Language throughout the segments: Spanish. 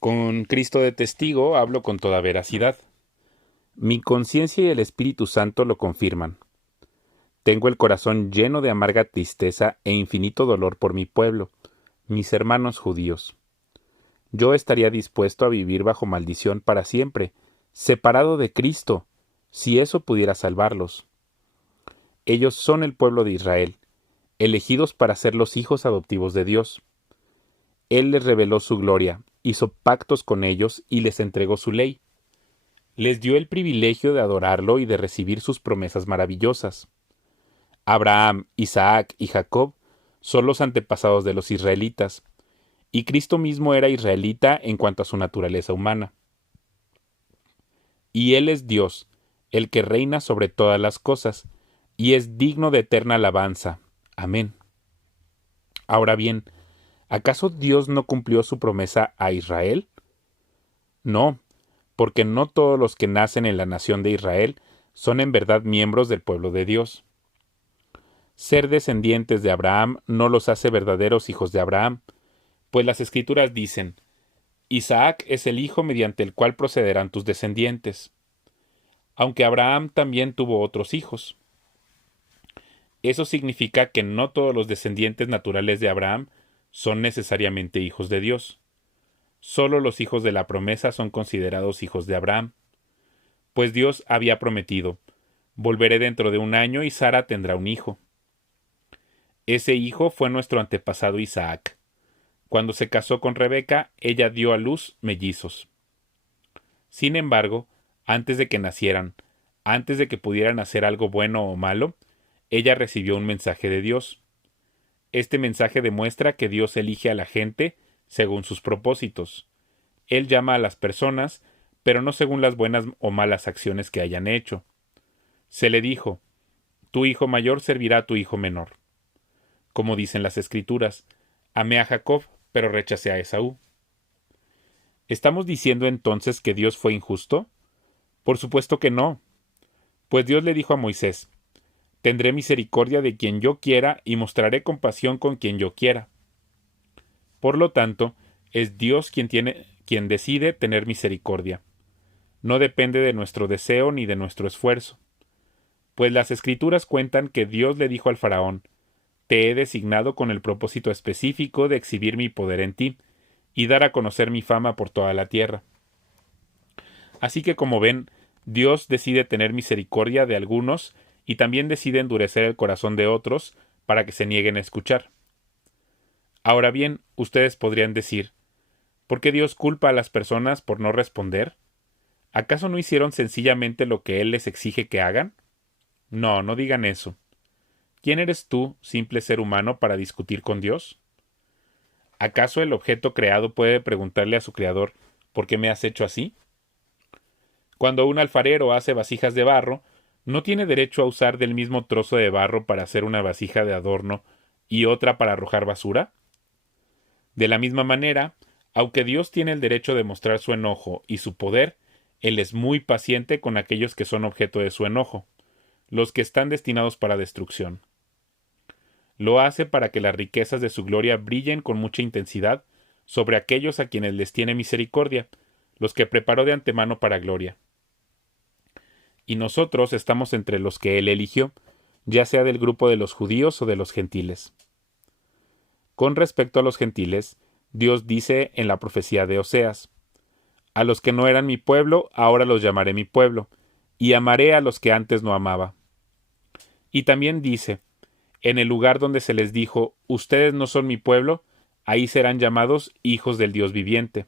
Con Cristo de testigo hablo con toda veracidad. Mi conciencia y el Espíritu Santo lo confirman. Tengo el corazón lleno de amarga tristeza e infinito dolor por mi pueblo, mis hermanos judíos. Yo estaría dispuesto a vivir bajo maldición para siempre, separado de Cristo, si eso pudiera salvarlos. Ellos son el pueblo de Israel, elegidos para ser los hijos adoptivos de Dios. Él les reveló su gloria, hizo pactos con ellos y les entregó su ley. Les dio el privilegio de adorarlo y de recibir sus promesas maravillosas. Abraham, Isaac y Jacob son los antepasados de los israelitas, y Cristo mismo era israelita en cuanto a su naturaleza humana. Y Él es Dios, el que reina sobre todas las cosas, y es digno de eterna alabanza. Amén. Ahora bien, ¿acaso Dios no cumplió su promesa a Israel? No, porque no todos los que nacen en la nación de Israel son en verdad miembros del pueblo de Dios. Ser descendientes de Abraham no los hace verdaderos hijos de Abraham, pues las Escrituras dicen: Isaac es el hijo mediante el cual procederán tus descendientes. Aunque Abraham también tuvo otros hijos. Eso significa que no todos los descendientes naturales de Abraham son necesariamente hijos de Dios. Solo los hijos de la promesa son considerados hijos de Abraham. Pues Dios había prometido: volveré dentro de un año y Sara tendrá un hijo. Ese hijo fue nuestro antepasado Isaac. Cuando se casó con Rebeca, ella dio a luz mellizos. Sin embargo, antes de que nacieran, antes de que pudieran hacer algo bueno o malo, ella recibió un mensaje de Dios. Este mensaje demuestra que Dios elige a la gente según sus propósitos. Él llama a las personas, pero no según las buenas o malas acciones que hayan hecho. Se le dijo: tu hijo mayor servirá a tu hijo menor. Como dicen las Escrituras, amé a Jacob, pero rechacé a Esaú. ¿Estamos diciendo entonces que Dios fue injusto? Por supuesto que no. Pues Dios le dijo a Moisés: tendré misericordia de quien yo quiera y mostraré compasión con quien yo quiera. Por lo tanto, es Dios quien decide tener misericordia. No depende de nuestro deseo ni de nuestro esfuerzo. Pues las Escrituras cuentan que Dios le dijo al faraón: te he designado con el propósito específico de exhibir mi poder en ti y dar a conocer mi fama por toda la tierra. Así que, como ven, Dios decide tener misericordia de algunos y también decide endurecer el corazón de otros para que se nieguen a escuchar. Ahora bien, ustedes podrían decir: ¿por qué Dios culpa a las personas por no responder? ¿Acaso no hicieron sencillamente lo que Él les exige que hagan? No, no digan eso. ¿Quién eres tú, simple ser humano, para discutir con Dios? ¿Acaso el objeto creado puede preguntarle a su creador: ¿por qué me has hecho así? Cuando un alfarero hace vasijas de barro, ¿no tiene derecho a usar del mismo trozo de barro para hacer una vasija de adorno y otra para arrojar basura? De la misma manera, aunque Dios tiene el derecho de mostrar su enojo y su poder, Él es muy paciente con aquellos que son objeto de su enojo, los que están destinados para destrucción. Lo hace para que las riquezas de su gloria brillen con mucha intensidad sobre aquellos a quienes les tiene misericordia, los que preparó de antemano para gloria. Y nosotros estamos entre los que Él eligió, ya sea del grupo de los judíos o de los gentiles. Con respecto a los gentiles, Dios dice en la profecía de Oseas: a los que no eran mi pueblo, ahora los llamaré mi pueblo, y amaré a los que antes no amaba. Y también dice: en el lugar donde se les dijo: ustedes no son mi pueblo, ahí serán llamados hijos del Dios viviente.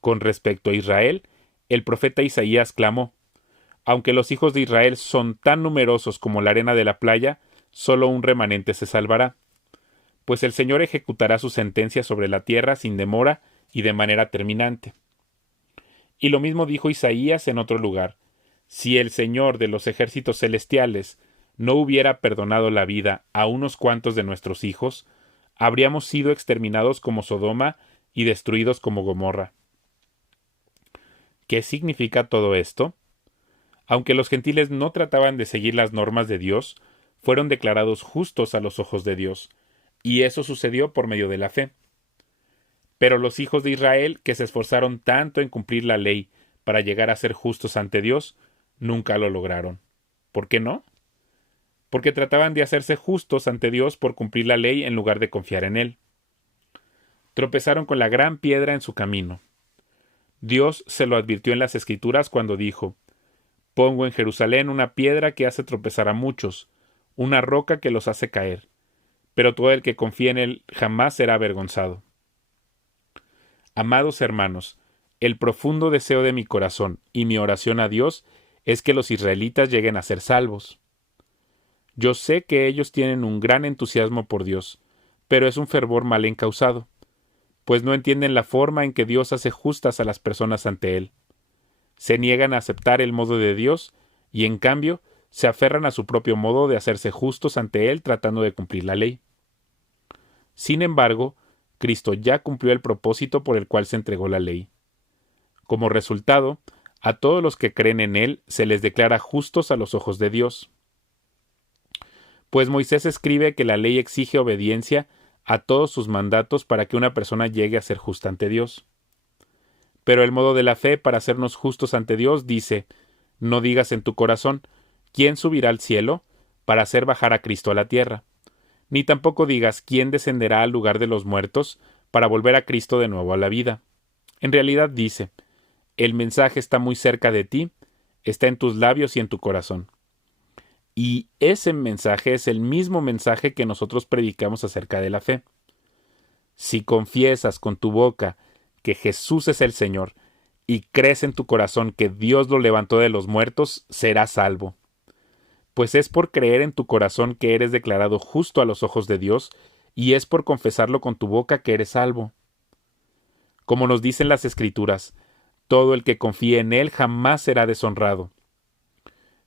Con respecto a Israel, el profeta Isaías clamó: aunque los hijos de Israel son tan numerosos como la arena de la playa, solo un remanente se salvará. Pues el Señor ejecutará su sentencia sobre la tierra sin demora y de manera terminante. Y lo mismo dijo Isaías en otro lugar: si el Señor de los ejércitos celestiales no hubiera perdonado la vida a unos cuantos de nuestros hijos, habríamos sido exterminados como Sodoma y destruidos como Gomorra. ¿Qué significa todo esto? Aunque los gentiles no trataban de seguir las normas de Dios, fueron declarados justos a los ojos de Dios, y eso sucedió por medio de la fe. Pero los hijos de Israel, que se esforzaron tanto en cumplir la ley para llegar a ser justos ante Dios, nunca lo lograron. ¿Por qué no? Porque trataban de hacerse justos ante Dios por cumplir la ley en lugar de confiar en Él. Tropezaron con la gran piedra en su camino. Dios se lo advirtió en las Escrituras cuando dijo: «Pongo en Jerusalén una piedra que hace tropezar a muchos, una roca que los hace caer, pero todo el que confía en Él jamás será avergonzado». Amados hermanos, el profundo deseo de mi corazón y mi oración a Dios es que los israelitas lleguen a ser salvos. Yo sé que ellos tienen un gran entusiasmo por Dios, pero es un fervor mal encausado, pues no entienden la forma en que Dios hace justas a las personas ante Él. Se niegan a aceptar el modo de Dios y, en cambio, se aferran a su propio modo de hacerse justos ante Él tratando de cumplir la ley. Sin embargo, Cristo ya cumplió el propósito por el cual se entregó la ley. Como resultado, a todos los que creen en Él se les declara justos a los ojos de Dios. Pues Moisés escribe que la ley exige obediencia a todos sus mandatos para que una persona llegue a ser justa ante Dios. Pero el modo de la fe para hacernos justos ante Dios dice: no digas en tu corazón, ¿quién subirá al cielo para hacer bajar a Cristo a la tierra? Ni tampoco digas, ¿quién descenderá al lugar de los muertos para volver a Cristo de nuevo a la vida? En realidad dice: el mensaje está muy cerca de ti, está en tus labios y en tu corazón. Y ese mensaje es el mismo mensaje que nosotros predicamos acerca de la fe. Si confiesas con tu boca que Jesús es el Señor y crees en tu corazón que Dios lo levantó de los muertos, serás salvo. Pues es por creer en tu corazón que eres declarado justo a los ojos de Dios, y es por confesarlo con tu boca que eres salvo. Como nos dicen las Escrituras, todo el que confíe en Él jamás será deshonrado.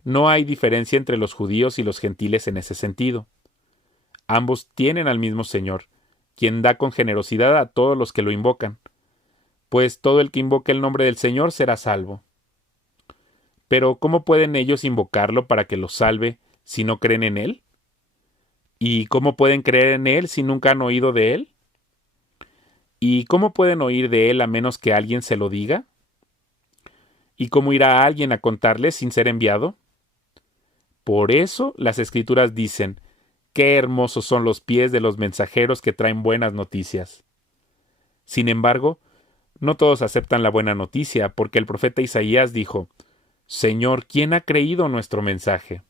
No hay diferencia entre los judíos y los gentiles en ese sentido. Ambos tienen al mismo Señor, quien da con generosidad a todos los que lo invocan, pues todo el que invoque el nombre del Señor será salvo. Pero ¿cómo pueden ellos invocarlo para que los salve si no creen en Él? ¿Y cómo pueden creer en Él si nunca han oído de Él? ¿Y cómo pueden oír de Él a menos que alguien se lo diga? ¿Y cómo irá alguien a contarles sin ser enviado? Por eso las Escrituras dicen: qué hermosos son los pies de los mensajeros que traen buenas noticias. Sin embargo, no todos aceptan la buena noticia, porque el profeta Isaías dijo: Señor, ¿quién ha creído nuestro mensaje?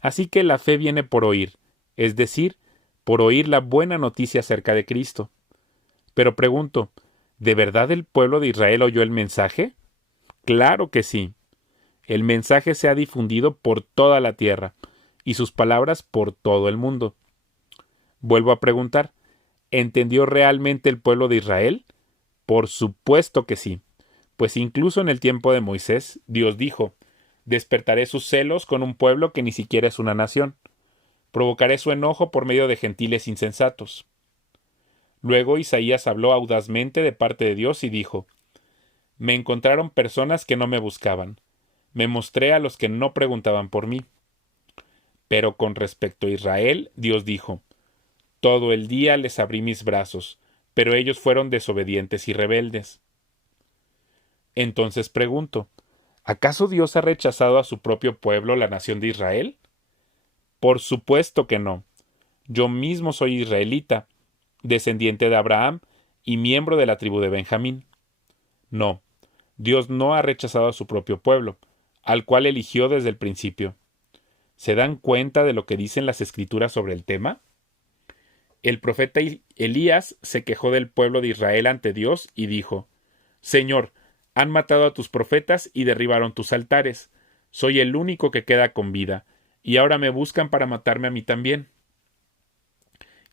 Así que la fe viene por oír, es decir, por oír la buena noticia acerca de Cristo. Pero pregunto, ¿de verdad el pueblo de Israel oyó el mensaje? Claro que sí. El mensaje se ha difundido por toda la tierra, y sus palabras por todo el mundo. Vuelvo a preguntar, ¿entendió realmente el pueblo de Israel? Por supuesto que sí, pues incluso en el tiempo de Moisés, Dios dijo: despertaré sus celos con un pueblo que ni siquiera es una nación. Provocaré su enojo por medio de gentiles insensatos. Luego Isaías habló audazmente de parte de Dios y dijo: me encontraron personas que no me buscaban. Me mostré a los que no preguntaban por mí. Pero con respecto a Israel, Dios dijo: todo el día les abrí mis brazos, pero ellos fueron desobedientes y rebeldes. Entonces pregunto, ¿acaso Dios ha rechazado a su propio pueblo, la nación de Israel? Por supuesto que no. Yo mismo soy israelita, descendiente de Abraham y miembro de la tribu de Benjamín. No, Dios no ha rechazado a su propio pueblo, al cual eligió desde el principio. ¿Se dan cuenta de lo que dicen las Escrituras sobre el tema? El profeta Elías se quejó del pueblo de Israel ante Dios y dijo: Señor, han matado a tus profetas y derribaron tus altares. Soy el único que queda con vida, y ahora me buscan para matarme a mí también.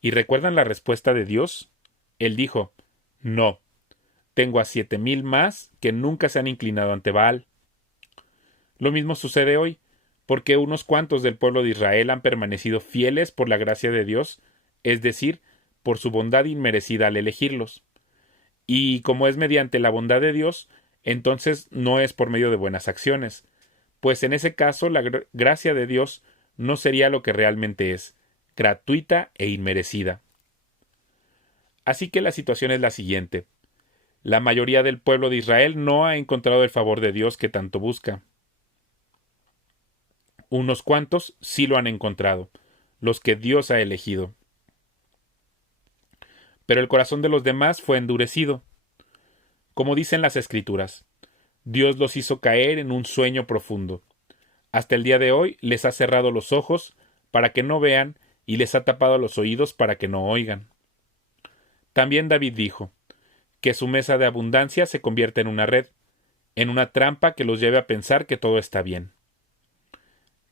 ¿Y recuerdan la respuesta de Dios? Él dijo: no, tengo a 7,000 más que nunca se han inclinado ante Baal. Lo mismo sucede hoy, porque unos cuantos del pueblo de Israel han permanecido fieles por la gracia de Dios, es decir, por su bondad inmerecida al elegirlos. Y como es mediante la bondad de Dios, entonces no es por medio de buenas acciones, pues en ese caso la gracia de Dios no sería lo que realmente es, gratuita e inmerecida. Así que la situación es la siguiente. La mayoría del pueblo de Israel no ha encontrado el favor de Dios que tanto busca. Unos cuantos sí lo han encontrado, los que Dios ha elegido. Pero el corazón de los demás fue endurecido. Como dicen las Escrituras, Dios los hizo caer en un sueño profundo. Hasta el día de hoy les ha cerrado los ojos para que no vean y les ha tapado los oídos para que no oigan. También David dijo, que su mesa de abundancia se convierta en una red, en una trampa que los lleve a pensar que todo está bien.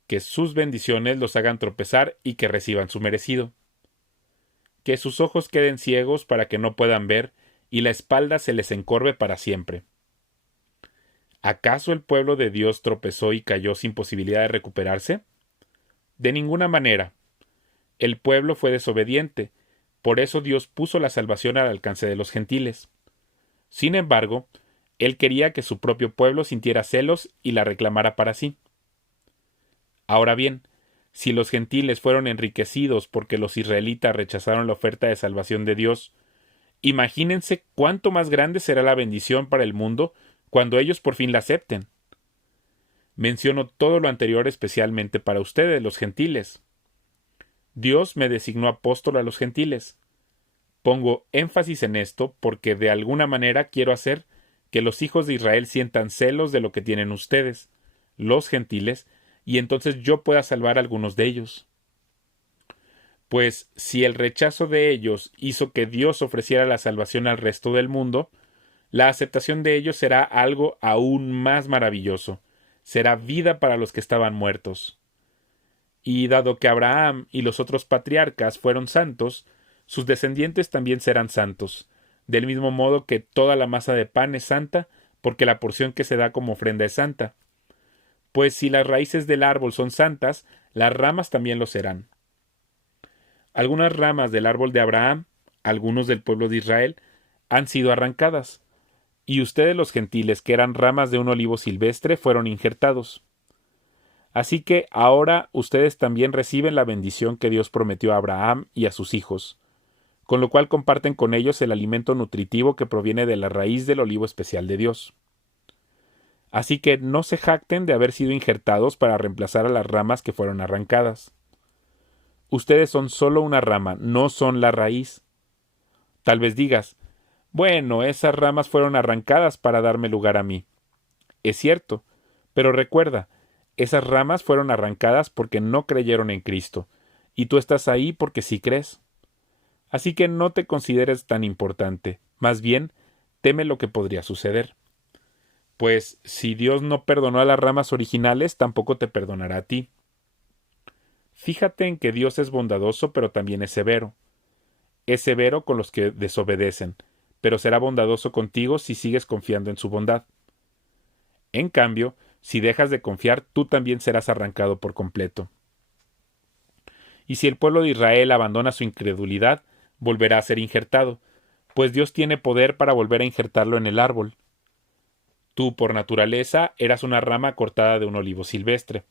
Que sus bendiciones los hagan tropezar y que reciban su merecido. Que sus ojos queden ciegos para que no puedan ver y la espalda se les encorve para siempre. ¿Acaso el pueblo de Dios tropezó y cayó sin posibilidad de recuperarse? De ninguna manera. El pueblo fue desobediente, por eso Dios puso la salvación al alcance de los gentiles. Sin embargo, él quería que su propio pueblo sintiera celos y la reclamara para sí. Ahora bien, si los gentiles fueron enriquecidos porque los israelitas rechazaron la oferta de salvación de Dios, imagínense cuánto más grande será la bendición para el mundo cuando ellos por fin la acepten. Menciono todo lo anterior especialmente para ustedes, los gentiles. Dios me designó apóstol a los gentiles. Pongo énfasis en esto porque de alguna manera quiero hacer que los hijos de Israel sientan celos de lo que tienen ustedes, los gentiles, y entonces yo pueda salvar a algunos de ellos. Pues si el rechazo de ellos hizo que Dios ofreciera la salvación al resto del mundo, la aceptación de ellos será algo aún más maravilloso, será vida para los que estaban muertos. Y dado que Abraham y los otros patriarcas fueron santos, sus descendientes también serán santos, del mismo modo que toda la masa de pan es santa, porque la porción que se da como ofrenda es santa. Pues si las raíces del árbol son santas, las ramas también lo serán. Algunas ramas del árbol de Abraham, algunos del pueblo de Israel, han sido arrancadas, y ustedes los gentiles, que eran ramas de un olivo silvestre, fueron injertados. Así que ahora ustedes también reciben la bendición que Dios prometió a Abraham y a sus hijos, con lo cual comparten con ellos el alimento nutritivo que proviene de la raíz del olivo especial de Dios. Así que no se jacten de haber sido injertados para reemplazar a las ramas que fueron arrancadas. Ustedes son solo una rama, no son la raíz. Tal vez digas, bueno, esas ramas fueron arrancadas para darme lugar a mí. Es cierto, pero recuerda, esas ramas fueron arrancadas porque no creyeron en Cristo, y tú estás ahí porque sí crees. Así que no te consideres tan importante, más bien, teme lo que podría suceder. Pues si Dios no perdonó a las ramas originales, tampoco te perdonará a ti. Fíjate en que Dios es bondadoso, pero también es severo. Es severo con los que desobedecen, pero será bondadoso contigo si sigues confiando en su bondad. En cambio, si dejas de confiar, tú también serás arrancado por completo. Y si el pueblo de Israel abandona su incredulidad, volverá a ser injertado, pues Dios tiene poder para volver a injertarlo en el árbol. Tú, por naturaleza, eras una rama cortada de un olivo silvestre.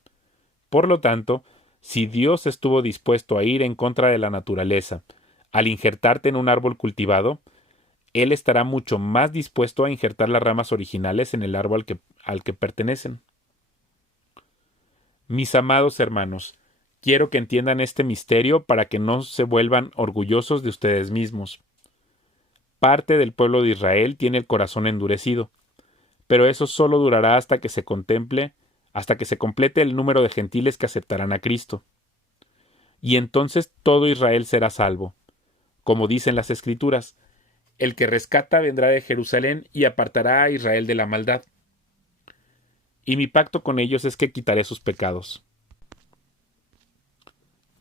Por lo tanto, si Dios estuvo dispuesto a ir en contra de la naturaleza, al injertarte en un árbol cultivado, Él estará mucho más dispuesto a injertar las ramas originales en el árbol al que pertenecen. Mis amados hermanos, quiero que entiendan este misterio para que no se vuelvan orgullosos de ustedes mismos. Parte del pueblo de Israel tiene el corazón endurecido, pero eso solo durará hasta que se complete el número de gentiles que aceptarán a Cristo. Y entonces todo Israel será salvo. Como dicen las Escrituras, el que rescata vendrá de Jerusalén y apartará a Israel de la maldad. Y mi pacto con ellos es que quitaré sus pecados.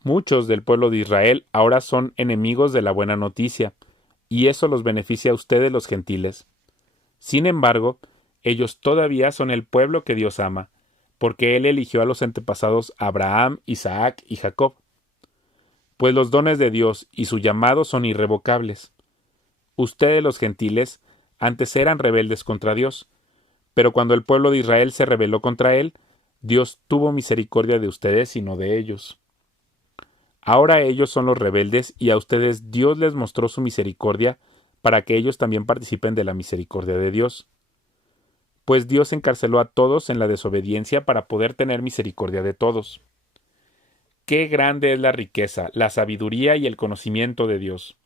Muchos del pueblo de Israel ahora son enemigos de la buena noticia, y eso los beneficia a ustedes los gentiles. Sin embargo, ellos todavía son el pueblo que Dios ama, porque Él eligió a los antepasados Abraham, Isaac y Jacob. Pues los dones de Dios y su llamado son irrevocables. Ustedes los gentiles antes eran rebeldes contra Dios, pero cuando el pueblo de Israel se rebeló contra Él, Dios tuvo misericordia de ustedes y no de ellos. Ahora ellos son los rebeldes y a ustedes Dios les mostró su misericordia para que ellos también participen de la misericordia de Dios. Pues Dios encarceló a todos en la desobediencia para poder tener misericordia de todos. Qué grande es la riqueza, la sabiduría y el conocimiento de Dios.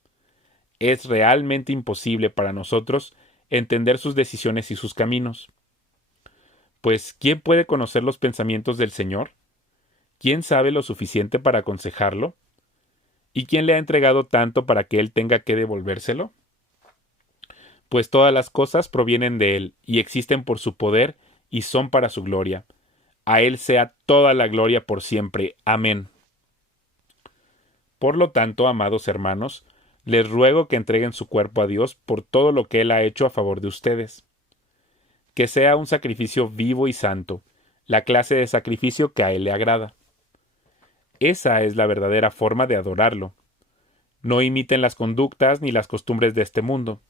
Es realmente imposible para nosotros entender sus decisiones y sus caminos. Pues, ¿quién puede conocer los pensamientos del Señor? ¿Quién sabe lo suficiente para aconsejarlo? ¿Y quién le ha entregado tanto para que él tenga que devolvérselo? Pues todas las cosas provienen de él, y existen por su poder, y son para su gloria. A él sea toda la gloria por siempre. Amén. Por lo tanto, amados hermanos, les ruego que entreguen su cuerpo a Dios por todo lo que él ha hecho a favor de ustedes. Que sea un sacrificio vivo y santo, la clase de sacrificio que a él le agrada. Esa es la verdadera forma de adorarlo. No imiten las conductas ni las costumbres de este mundo.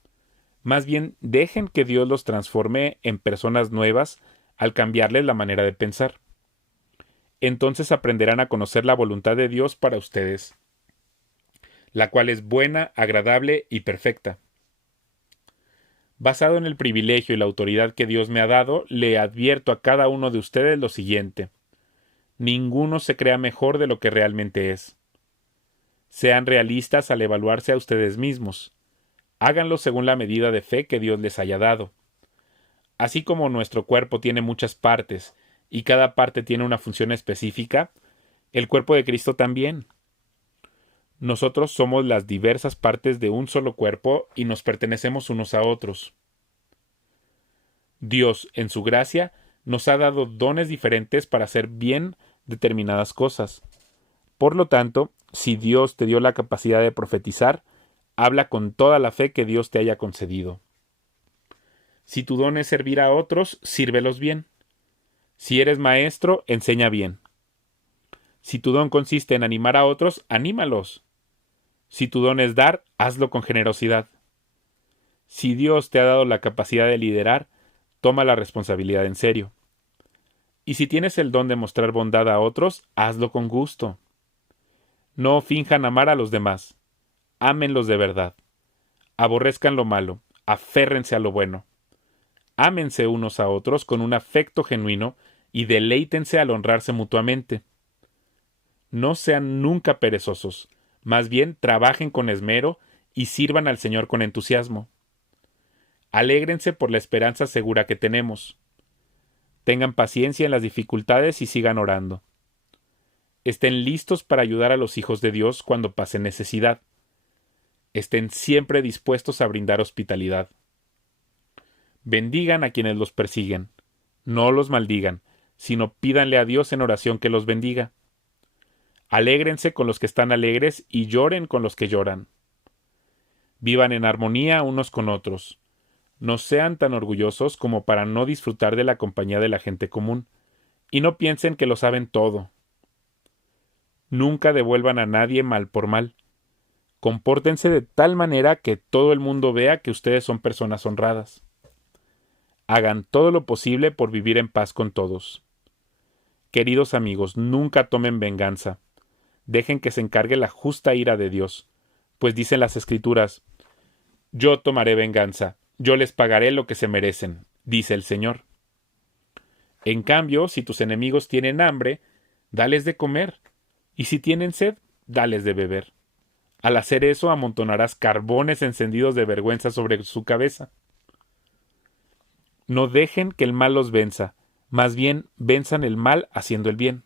Más bien, dejen que Dios los transforme en personas nuevas al cambiarles la manera de pensar. Entonces aprenderán a conocer la voluntad de Dios para ustedes, la cual es buena, agradable y perfecta. Basado en el privilegio y la autoridad que Dios me ha dado, le advierto a cada uno de ustedes lo siguiente: ninguno se crea mejor de lo que realmente es. Sean realistas al evaluarse a ustedes mismos. Háganlo según la medida de fe que Dios les haya dado. Así como nuestro cuerpo tiene muchas partes, y cada parte tiene una función específica, el cuerpo de Cristo también. Nosotros somos las diversas partes de un solo cuerpo y nos pertenecemos unos a otros. Dios, en su gracia, nos ha dado dones diferentes para hacer bien determinadas cosas. Por lo tanto, si Dios te dio la capacidad de profetizar, habla con toda la fe que Dios te haya concedido. Si tu don es servir a otros, sírvelos bien. Si eres maestro, enseña bien. Si tu don consiste en animar a otros, anímalos. Si tu don es dar, hazlo con generosidad. Si Dios te ha dado la capacidad de liderar, toma la responsabilidad en serio. Y si tienes el don de mostrar bondad a otros, hazlo con gusto. No finjan amar a los demás. Ámenlos de verdad. Aborrezcan lo malo. Aférrense a lo bueno. Ámense unos a otros con un afecto genuino y deleítense al honrarse mutuamente. No sean nunca perezosos. Más bien, trabajen con esmero y sirvan al Señor con entusiasmo. Alégrense por la esperanza segura que tenemos. Tengan paciencia en las dificultades y sigan orando. Estén listos para ayudar a los hijos de Dios cuando pasen necesidad. Estén siempre dispuestos a brindar hospitalidad. Bendigan a quienes los persiguen. No los maldigan, sino pídanle a Dios en oración que los bendiga. Alégrense con los que están alegres y lloren con los que lloran. Vivan en armonía unos con otros. No sean tan orgullosos como para no disfrutar de la compañía de la gente común, y no piensen que lo saben todo. Nunca devuelvan a nadie mal por mal. Compórtense de tal manera que todo el mundo vea que ustedes son personas honradas. Hagan todo lo posible por vivir en paz con todos. Queridos amigos, nunca tomen venganza. Dejen que se encargue la justa ira de Dios, pues dicen las Escrituras: yo tomaré venganza, yo les pagaré lo que se merecen, dice el Señor. En cambio, si tus enemigos tienen hambre, dales de comer, y si tienen sed, dales de beber. Al hacer eso, amontonarás carbones encendidos de vergüenza sobre su cabeza. No dejen que el mal los venza, más bien venzan el mal haciendo el bien.